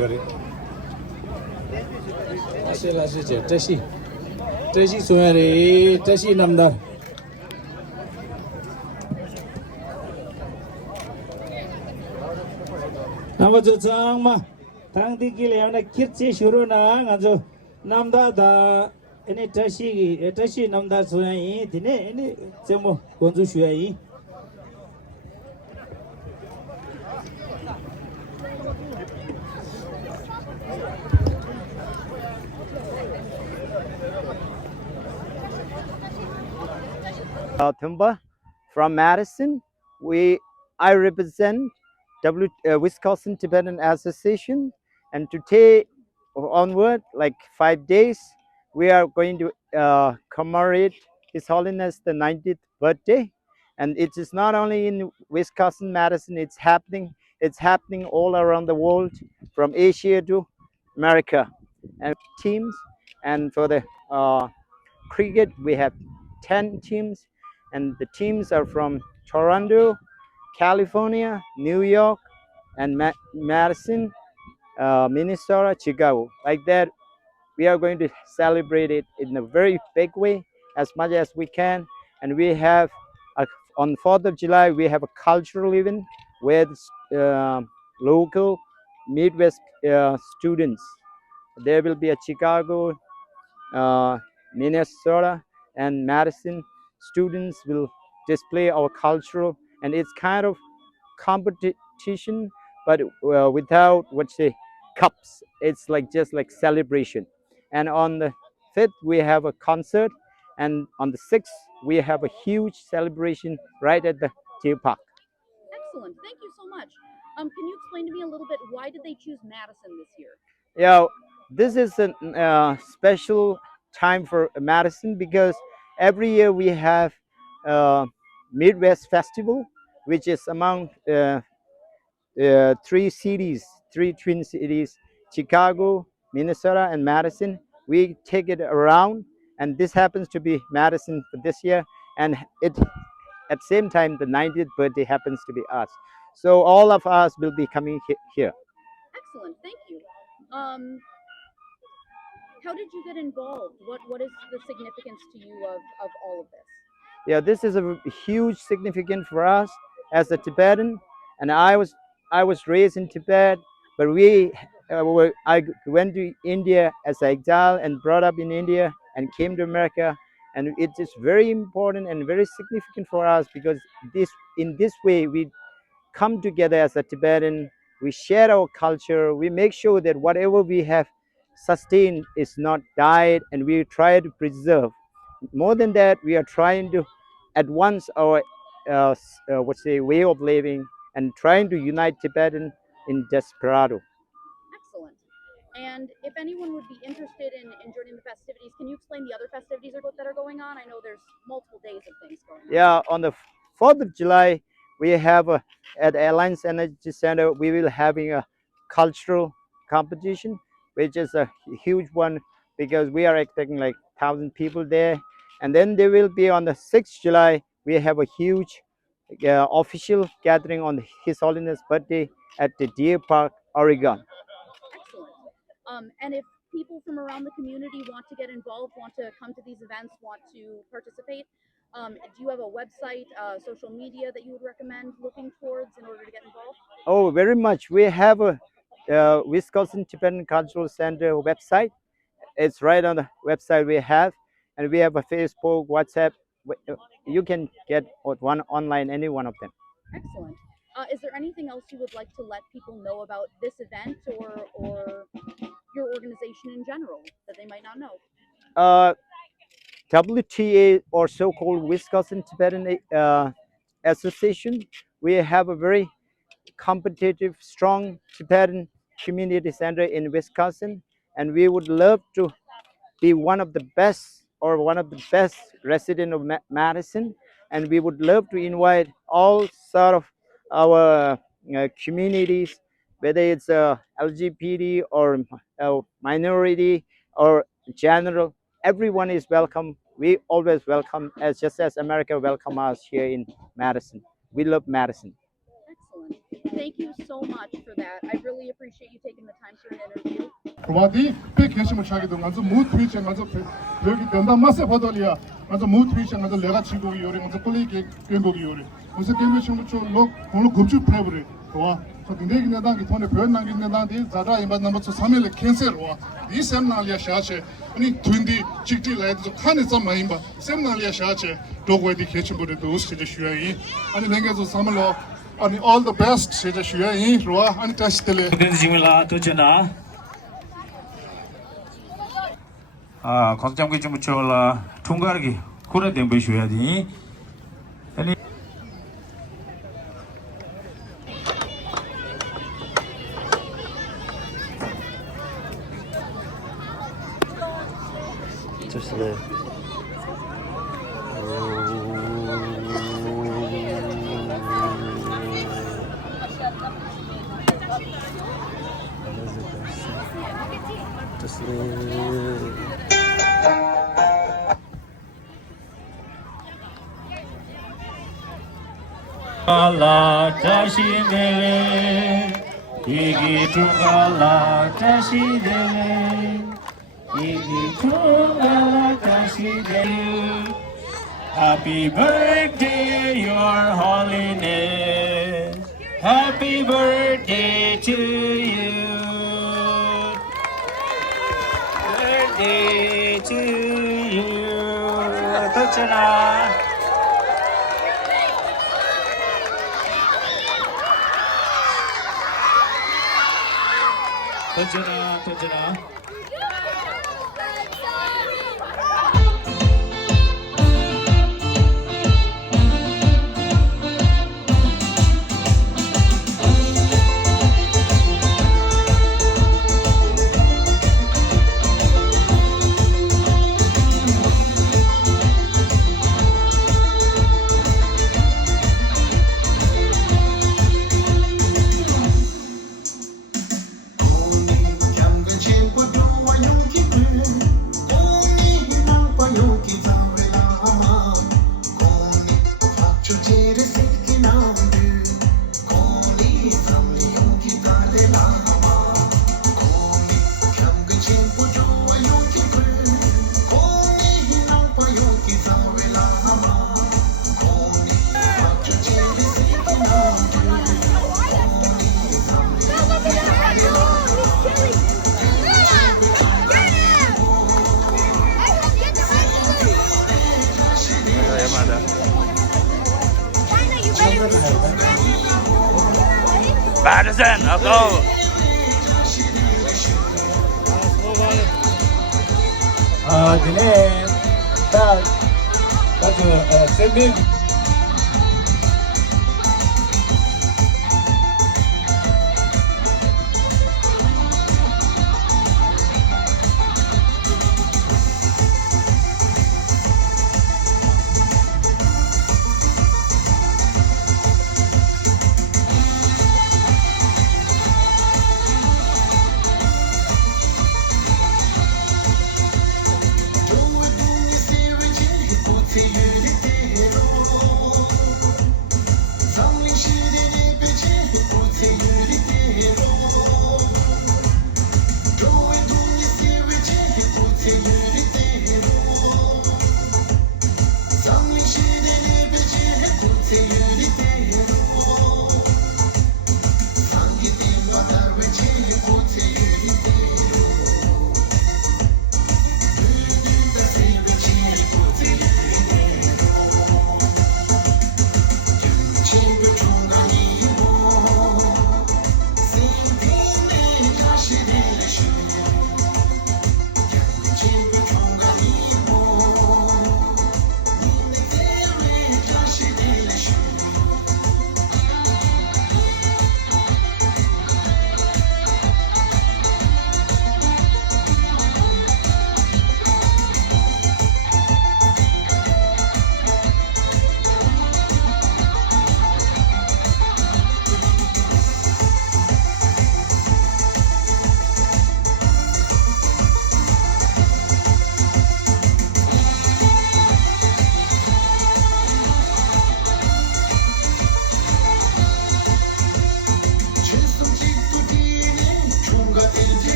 그래. 아시라시 제 뜻이 소야리 뜻이 남다. nama jajang mah tang tinggi leana kirci shuru na ngajo namda da ini tashi namda suai ini cemo konju suai Tumba from Madison. I represent Wisconsin Tibetan Association, and today onward, like 5 days, we are going to commemorate His Holiness the 90th birthday, and it is not only in Wisconsin, Madison. It's happening. It's happening all around the world, from Asia to America, and teams. And for the cricket, we have 10 teams, and the teams are from Toronto, California, New York, and Madison, Minnesota, Chicago. Like that, we are going to celebrate it in a very big way, as much as we can. And we have, on 4th of July, we have a cultural event with local Midwest students. There will be a Chicago, Minnesota, and Madison students will display our cultural, and it's kind of competition, but without what say cups. It's like just like celebration. And on the 5th we have a concert, and on the 6th we have a huge celebration right at the deer park. Excellent. Thank you so much. Can you explain to me a little bit, why did they choose Madison this year? Yeah, this is a special time for Madison because every year we have Midwest Festival, which is among three cities, three twin cities, Chicago, Minnesota, and Madison. We take it around, and this happens to be Madison for this year, and it at the same time the 90th birthday happens to be us. So all of us will be coming here. Excellent. Thank you. How did you get involved? What is the significance to you of all of this? Yeah, this is a huge significance for us as a Tibetan, and I was raised in Tibet, but I went to India as an exile and brought up in India and came to America, and it is very important and very significant for us because in this way we come together as a Tibetan. We share our culture. We make sure that whatever we have sustained is not died, and we try to preserve. More than that, we are trying to advance our what's say way of living and trying to unite Tibetan in Desperado. Excellent. And if anyone would be interested in joining the festivities, can you explain the other festivities that are going on? I know there's multiple days of things going on. Yeah, on the 4th of July, we have at Alliance Energy Center, we will having a cultural competition, which is a huge one because we are expecting like 1,000 people there. And then there will be on the 6th July, we have a huge official gathering on His Holiness birthday at the Deer Park, Oregon. Excellent. And if people from around the community want to get involved, want to come to these events, want to participate, do you have a website, social media that you would recommend looking towards in order to get involved? Oh, very much. We have a Wisconsin Tibetan Cultural Center website. It's right on the website we have, and we have a Facebook, WhatsApp. You can get one online, any one of them. Excellent. Is there anything else you would like to let people know about this event or your organization in general that they might not know? WTA, or so-called Wisconsin Tibetan Association, we have a very competitive, strong Tibetan community center in Wisconsin, and we would love to be one of the best or one of the best resident of Madison, and we would love to invite all sort of our communities, whether it's LGBT or minority or general. Everyone is welcome. We always welcome, as just as America welcome us here in Madison. We love Madison. Excellent. Thank you so much for that. I really appreciate you taking the time for an interview. Wadi big heshima chagi dong anzo mood twitch anzo 여기 된다 마세 버돌이야 anzo mood twitch anzo 내가 치고 요리 anzo 콜리 갱고기 요리 무슨 게임이 좀 오늘 급주 플레이브리 와 근데 내가 이 톤에 표현 남기는데 자다 이만 넘어 3일 캔슬 이 셈날이야 샤체 아니 튠디 직지 라이드 칸에 좀 많이 봐 셈날이야 샤체 도고에디 개침부터 도스지 쉬어이 아니 랭게서 3일로 아니 all the best 세제 쉬어이 로아 아니 다시텔레 된지밀라 도전아 아 광장기 좀 붙여라 통과하기 그래 된 보셔야 돼 아니 Just the 알라 자신의 이기 중알라 자신의 이기 중알라 자신의 Happy birthday, Your Holiness. Happy birthday to you. Birthday to you. 도전아. 도전아. Madison, I'll go. Today, that's a sending.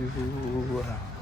you.